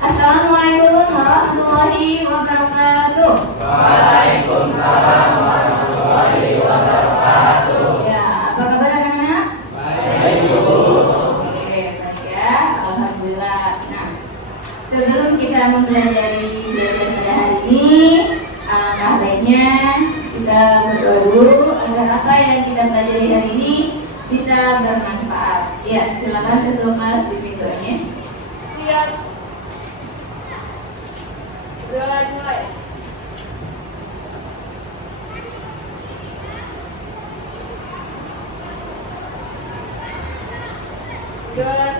Assalamualaikum warahmatullahi wabarakatuh. Waalaikumsalam warahmatullahi wabarakatuh. Ya, apa kabar anak-anak? Baik, Bu. Oke, baik ya. Alhamdulillah. Nah, sebelum kita mempelajari belajar pada hari ini, alangkah baiknya kita berdoa dulu agar apa yang kita pelajari hari ini bisa bermanfaat. Ya, silakan ketua kelas pimpin doanya. Siap. Mulai. Doa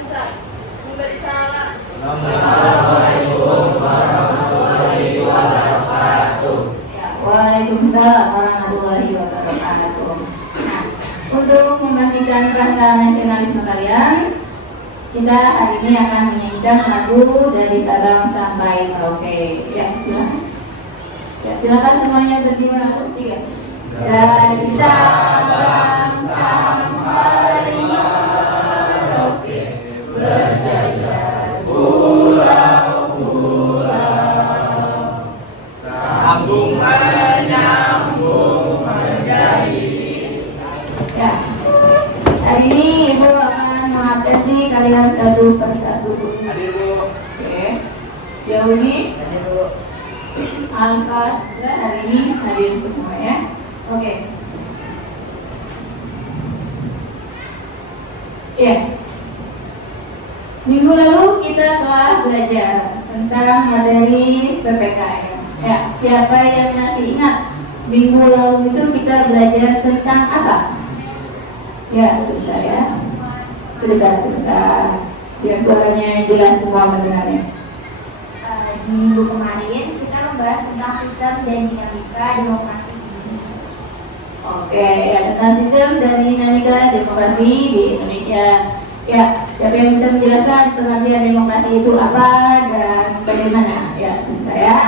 memberi salam. Assalamualaikum warahmatullahi wabarakatuh. Ya, waalaikumsalam warahmatullahi wabarakatuh. Nah, untuk membangkitkan rasa nasionalisme kalian, kita hari ini akan menyanyikan lagu dari Sabang sampai Merauke. Ya, silakan. Ya, silakan semuanya berdiri lagu 3. Dari Sabang sampai Merauke, berjaya pulau-pulau, Sambung menyambung menjadi. ya. Hari ini Ibu akan mengabsensi kalian satu persatu. Hadir, Bu. Oke. Jauh ini Hadir, Bu. Alhamdulillah hari ini hadir semua ya. Oke. Ya. Minggu lalu kita telah belajar tentang materi PPKN. Ya, siapa yang masih ingat minggu lalu itu kita belajar tentang apa? Ya, sebentar ya. Sebentar. Biar suaranya jelas semua mendengarnya. Di minggu kemarin kita membahas tentang sistem dan dinamika demokrasi di Indonesia. Oke, ya, tentang sistem dan dinamika demokrasi di Indonesia. Ya, siapa yang bisa menjelaskan pengertian demokrasi itu apa dan bagaimana? Ya, sebentar ya.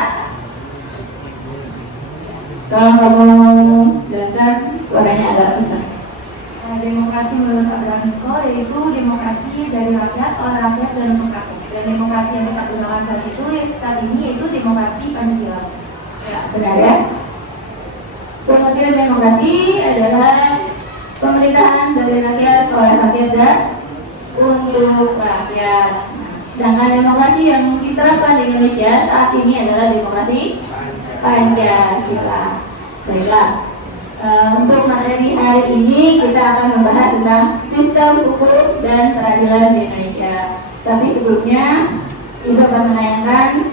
Kalau kamu jelaskan, suaranya agak besar. Demokrasi menurut Abraham Lincoln yaitu demokrasi dari rakyat, oleh rakyat, dan untuk rakyat. Dan demokrasi yang kita gunakan saat ini yaitu demokrasi Pancasila. Ya, benar ya. Pengertian demokrasi adalah pemerintahan dari rakyat, oleh rakyat, dan untuk rakyat. Sedangkan demokrasi yang diterapkan di Indonesia saat ini adalah demokrasi Pancasila. Baiklah, untuk materi hari ini kita akan membahas tentang sistem hukum dan peradilan di Indonesia. Tapi sebelumnya, Ibu akan menayangkan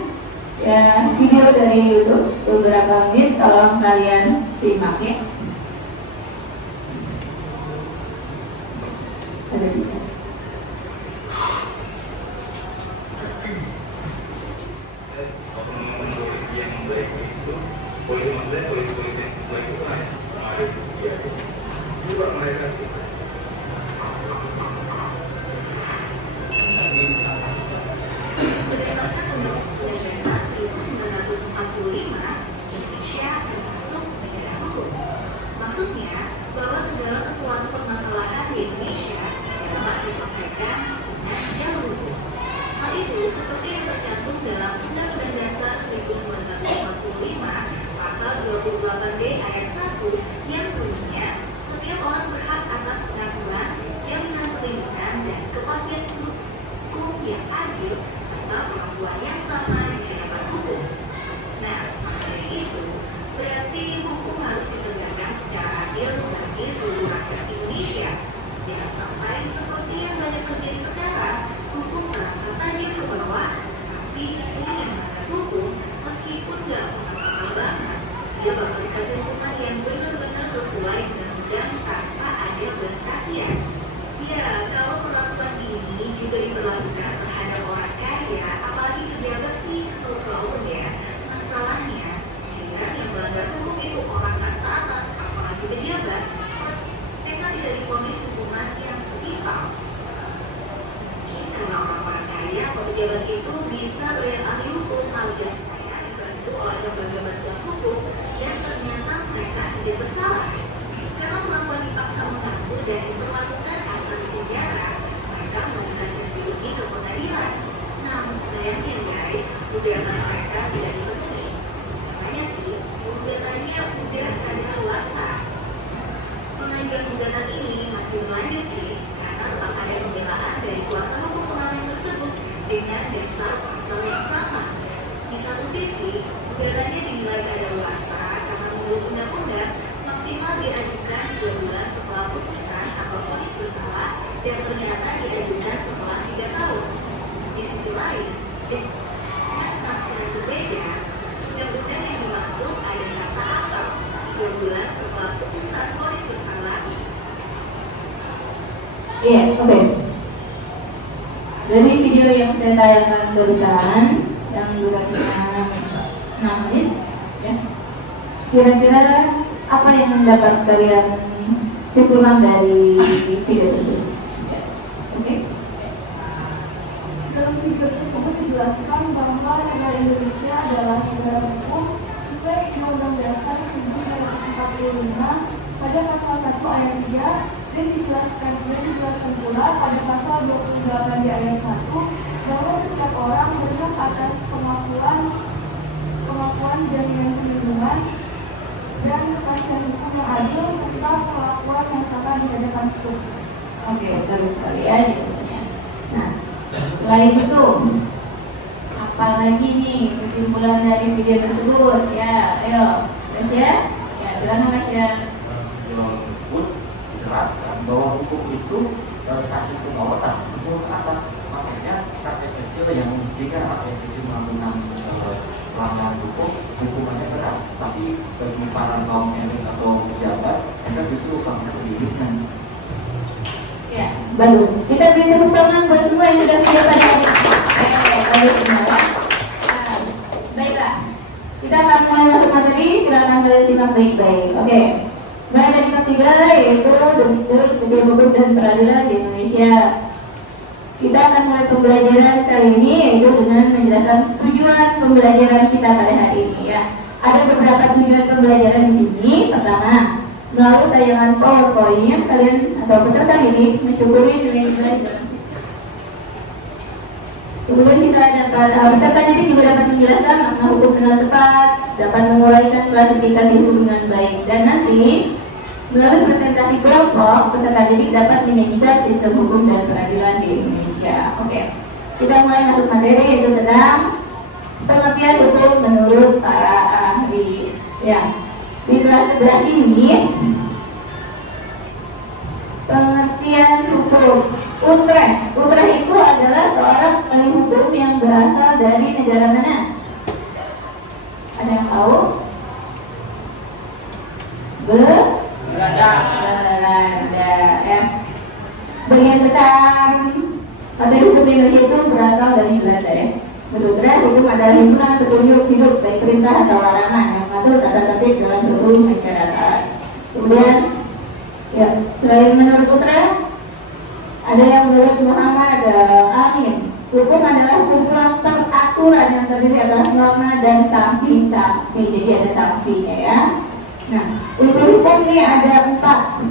ya, video dari YouTube beberapa menit. Tolong kalian simak ya. Ada juga. Maksudnya bahwa segala sesuatu permasalahan di Indonesia dapat diselesaikan dengan jalur hukum. Hal itu seperti yang tercantum dalam Undang-Undang Dasar 1945 Pasal 28D ayat 1 yang bunyinya setiap orang berhak atas Iya, oke. Dari video yang saya tayangkan barusan yang durasinya 6 menit, ya. Kira-kira apa yang dapat kalian simpulkan dari video tersebut? Ya. Oke. Dalam video tersebut dijelaskan bahwa negara Indonesia adalah negara hukum sesuai Undang-Undang Dasar 1945 pada pasal 1 ayat 3 dan dijelaskan pula pada pasal 28 di ayat 1 bahwa setiap orang berhak atas pengakuan jaminan perlindungan dan kepastian hukum yang adil serta perlakuan masyarakat di hadapan hukum. Oke, bagus sekali ya jadinya. Nah, selain itu, apa lagi nih kesimpulan dari video tersebut? Ya, ayo, Mas ya. Ya, silakan Mas ya. Film tersebut dijelaskan bahwa hukum itu kaki ke bawah, hukum ke atas. Maksudnya kaki kecil yang jika rakyat kecil melakukan pelanggaran hukum, hukumannya berat. Tapi bagi para kaum elit atau pejabat, mereka justru pelanggaran pendidikan. Ya, bagus. Kita beri tepuk tangan buat semua yang sudah siap pada hari ini. Bagus semua. Nah, baiklah. Kita akan mulai masuk materi. Silakan kalian simak baik-baik. Oke. Mulai dari bab 3 yaitu Detik Kecil Hukum dan Peradilan di Indonesia. Kita akan mulai pembelajaran kali ini yaitu dengan menjelaskan tujuan pembelajaran kita pada hari ini ya. Ada beberapa tujuan pembelajaran di sini. Pertama, melalui tayangan PowerPoint kalian atau peserta ini mensyukuri nilai-nilai dalam. Kemudian kita dapat peserta jadi juga dapat menjelaskan makna hukum dengan tepat, dapat menguraikan klasifikasi hukum dengan baik, dan nanti melalui presentasi kelompok peserta didik dapat menyajikan sistem hukum dan peradilan di Indonesia. Oke, kita mulai masuk materi yaitu tentang pengertian hukum menurut para ahli. Ya, di kelas sebelah ini pengertian hukum. Utrecht itu adalah seorang ahli hukum yang berasal dari negara mana? Ada yang tahu? Belanda. Ya. Bagian besar materi hukum di Indonesia itu berasal dari Belanda ya. Menurut Utrecht, hukum adalah himpunan petunjuk hidup baik perintah atau larangan yang mengatur tata tertib dalam suatu masyarakat. Kemudian, ya selain menurut Utrecht, ada yang menurut Muhammad Amin. Hukum adalah kumpulan peraturan yang terdiri atas norma dan sanksi-sanksi. Jadi ada sanksinya ya. Nah, unsur hukum ini ada 4.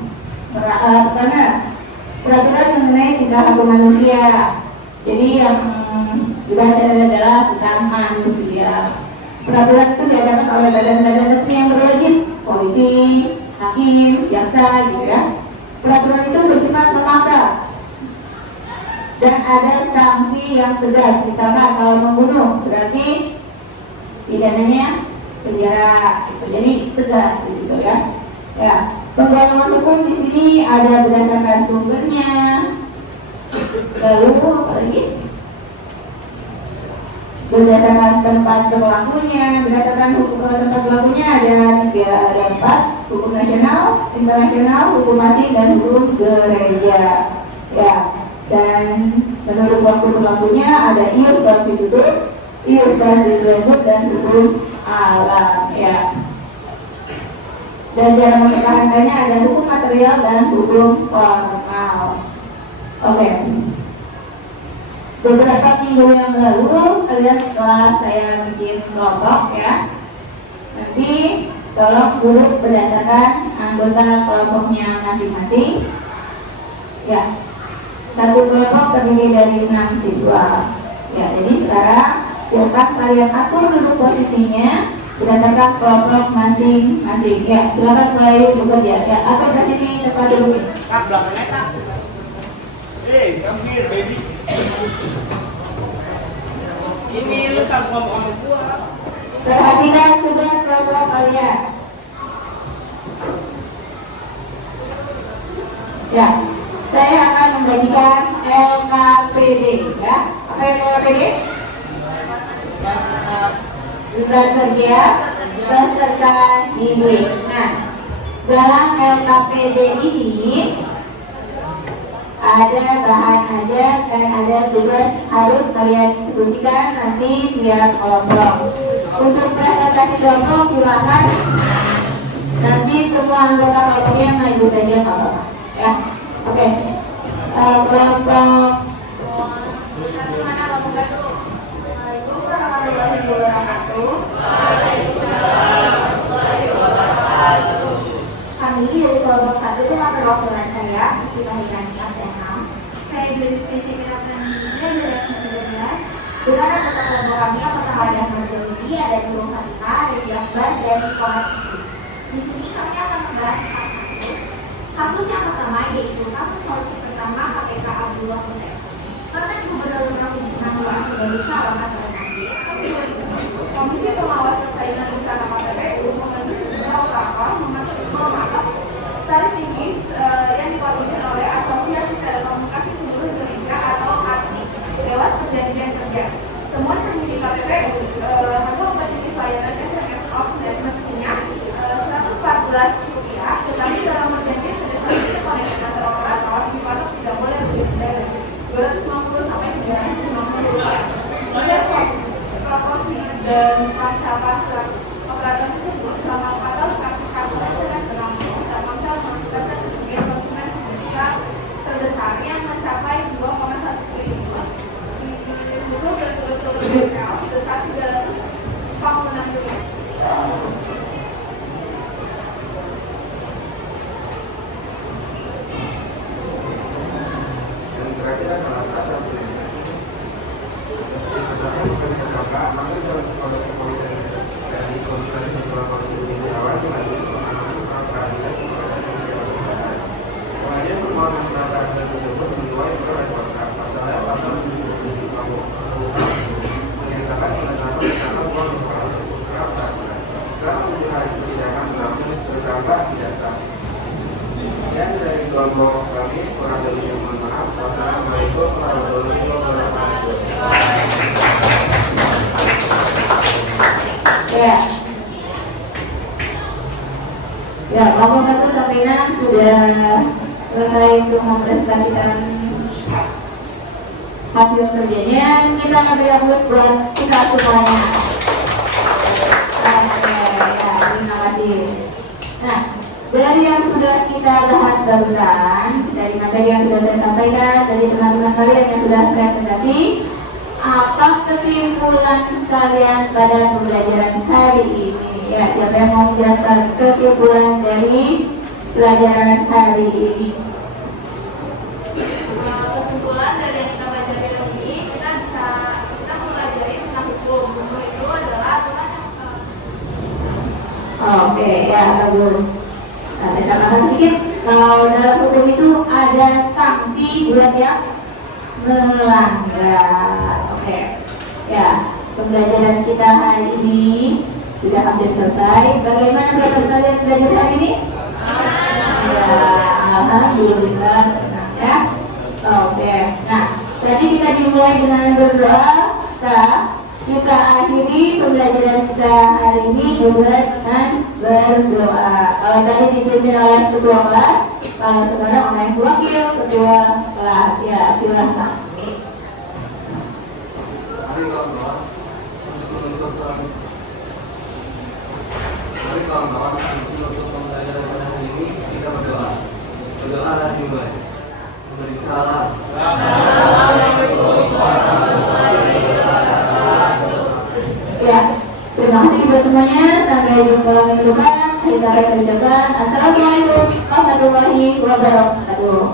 Pertama, peraturan mengenai tingkah laku manusia. Jadi yang dibahas adalah tentang manusia. Peraturan itu diadakan oleh badan-badan resmi yang berwajib, polisi, hakim, jaksa, gitu ya. Peraturan itu bersifat memaksa dan ada sanksi yang tegas. Misalkan kalau membunuh berarti pidananya penjara, gitu. Jadi tegas di situ ya. Ya, penggolongan hukum di sini ada berdasarkan sumbernya. Lalu apa lagi? Berdasarkan tempat berlakunya. Berdasarkan tempat berlakunya ada 4: hukum nasional, internasional, hukum asing, dan hukum gereja. Ya. Dan menurut waktu berlakunya ada ius constitutum, ius constituendum, dan hukum alam ya. Dan cara mempertahankannya ada hukum material dan hukum formal. Oke. Beberapa minggu yang lalu kalian setelah saya bikin kelompok ya, nanti tolong duduk berdasarkan anggota kelompoknya masing-masing ya. Satu kelompok terdiri dari 6 siswa. Ya, jadi sekarang silakan kalian atur dulu posisinya berdasarkan kelompok masing-masing. Ya, silakan mulai bekerja. Ya, atur posisi tempat duduk. Tak belakangnya tak. Come here, baby. Ini lu tak ngomong sama gua. Perhatikan tugas kelompok kalian. Ya. Saya akan membagikan LKPD ya. Apa yang LKPD? Tugas kerja peserta didik. Nah, dalam LKPD ini ada bahan aja dan ada tugas harus kalian diskusikan nanti via kelompok. Untuk presentasi kelompok silakan nanti semua anggota kelompoknya maju saja kalau ya. Oke. Kelompok Mana kelompok satu? Assalamualaikum warahmatullahi wabarakatuh. Kami dari kelompok 1 dengan perwakilan saya, Sri Bahirani Absenam. Saya dari Spesial Penerapan Indonesia 2019. Dengan anggota kelompok kami yang pertama ada Ahmad Jauzi, ada Nurul Fatimah, ada Diakbar, dan Nikolas. Di sini kami akan membahas 4 kasus. Kasus yang pertama yaitu kasus korupsi pertama KPK Abdullah Putri. Mantan Gubernur Provinsi Manula Sulawesi Selatan Komisi Pengawas Persaingan Usaha KPU mengajukan sejumlah prakor memakai informasi tarif tinggi yang dikoordinir oleh Asosiasi Telekomunikasi Seluruh Indonesia atau ATSI lewat perjanjian kerja. Temuan penyidik KPU hasil penyidik layanan SMS off dan mestinya Rp114, tetapi dalam perjanjian kerja koneksi antar operator dipatok tidak boleh lebih dari Rp250 sampai Rp350. Proporsi dan masa pasar operator tersebut selama 4 tahun kasus SMS berlangsung dan Komsel mengakibatkan kerugian konsumen sebesar terbesarnya mencapai 2,1 triliun disusul berturut-turut BPL sebesar 346 miliar. Dan kira-kira kalau asal dari kelompok kami kurang lebihnya mohon maaf. Wassalamualaikum warahmatullahi wabarakatuh. Ya, kelompok 1 sampai 6 sudah selesai untuk mempresentasikan hasil kerjanya. Kita akan beri aplaus buat kita semuanya. Oke, ya, terima kasih. Nah, dari yang sudah kita bahas barusan, dari materi yang sudah saya sampaikan, dari teman-teman kalian yang sudah presentasi, apa kesimpulan kalian pada pembelajaran hari ini? Ya, siapa yang mau menjelaskan kesimpulan dari pelajaran hari ini? Kesimpulan dari yang kita pelajari hari ini, kita mempelajari tentang hukum. Hukum itu adalah aturan yang Oke, ya bagus. Nah, saya tambahkan sedikit. Kalau dalam hukum itu ada sanksi buat yang melanggar. Oke, ya pembelajaran kita hari ini sudah hampir selesai. Bagaimana menurut kalian belajar hari ini? Ya, alhamdulillah senang ya. Oke, nah tadi kita dimulai dengan berdoa. Kita akhiri pembelajaran kita hari ini juga dengan berdoa. Kalau tadi dipimpin oleh ketua kelas, kalau sekarang oleh wakil ketua kelas. Ya, silakan. Mari kawan-kawan, untuk pembelajaran pada hari ini kita berdoa. Berdoa dan dimulai. Memberi salam. Ya, terima kasih buat semuanya. Sampai jumpa minggu depan. Kita akan ucapkan Assalamualaikum warahmatullahi wabarakatuh.